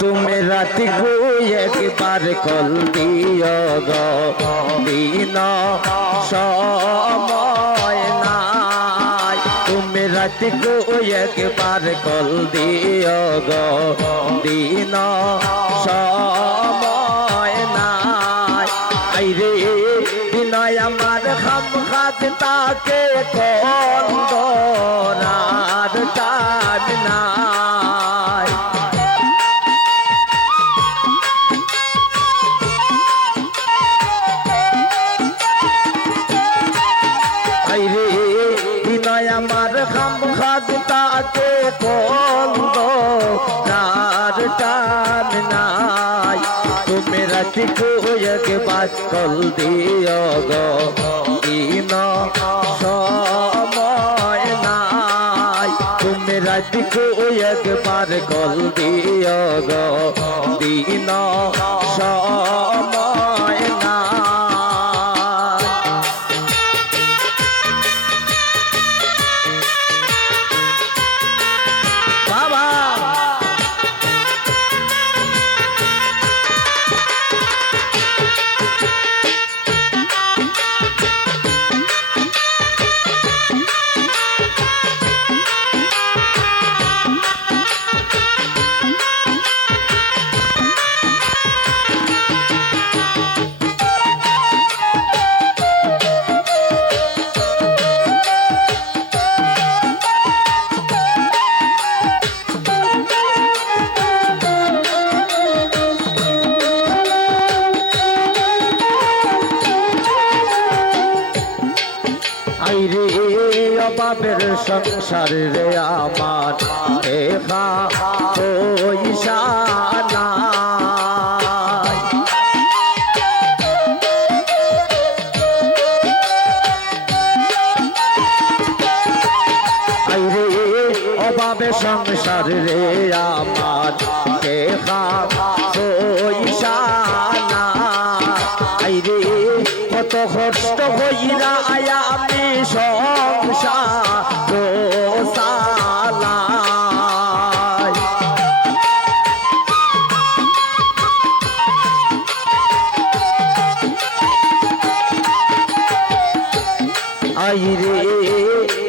তুমি রাতি কো একবার কল দিও গো দিন সময় নাই তুমি রাতি কো একবার কল দিও গো দিন সময় নাই আইরে বিনয় আমার খাম খাত তাকে কন্দরার টান নাই আইরে বিনয় আমার খাম খাত তাকে কন্দরার টান নাই তুমি রাতি কো একবার কল দিও গো দিন সময় নাই তুমি রাতি কো একবার কল দিও গো দিন সময় নাই বাবা আইরে অভাবের সংসার রে আমার দেখা পয়সা নাই আইরে অভাবের সংসার রে আমার দেখা পয়সা নাই আইরে কত কষ্ট হইরা আয়া আমি সংসার চালাই আইরে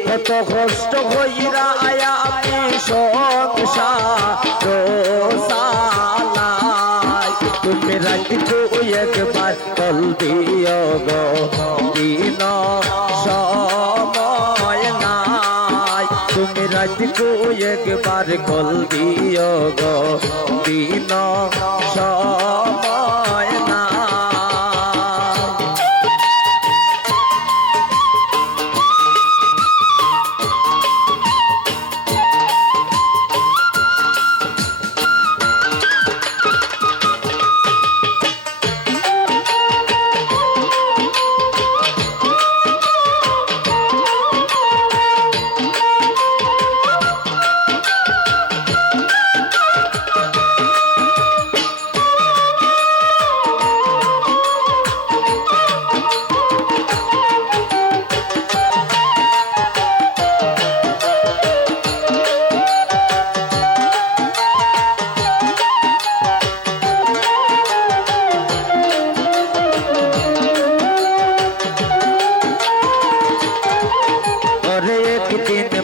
কত কষ্ট হইরা আয়া আমি সংসার চালাই তুমি রাতি কো একবার কল দিও গো দিন সময় নাই তুমি রাতি কো একবার কল দিও গো দিন সময় নাই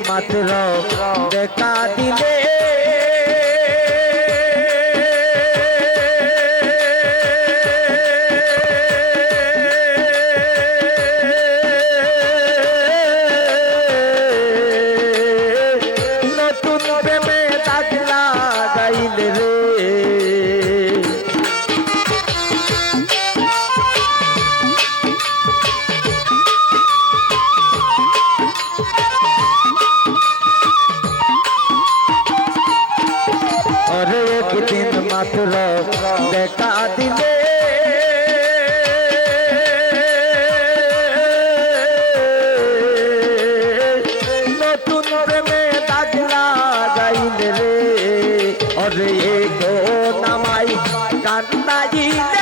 মাত্র দেখা দিলে নতুন প্রেমে দাগ লাগাইলে রে একদিন মাত্র দেখা দিলে নতুন প্রেমে দাগ লাগাইলে রে অরে গো নামাই কান্দাইলে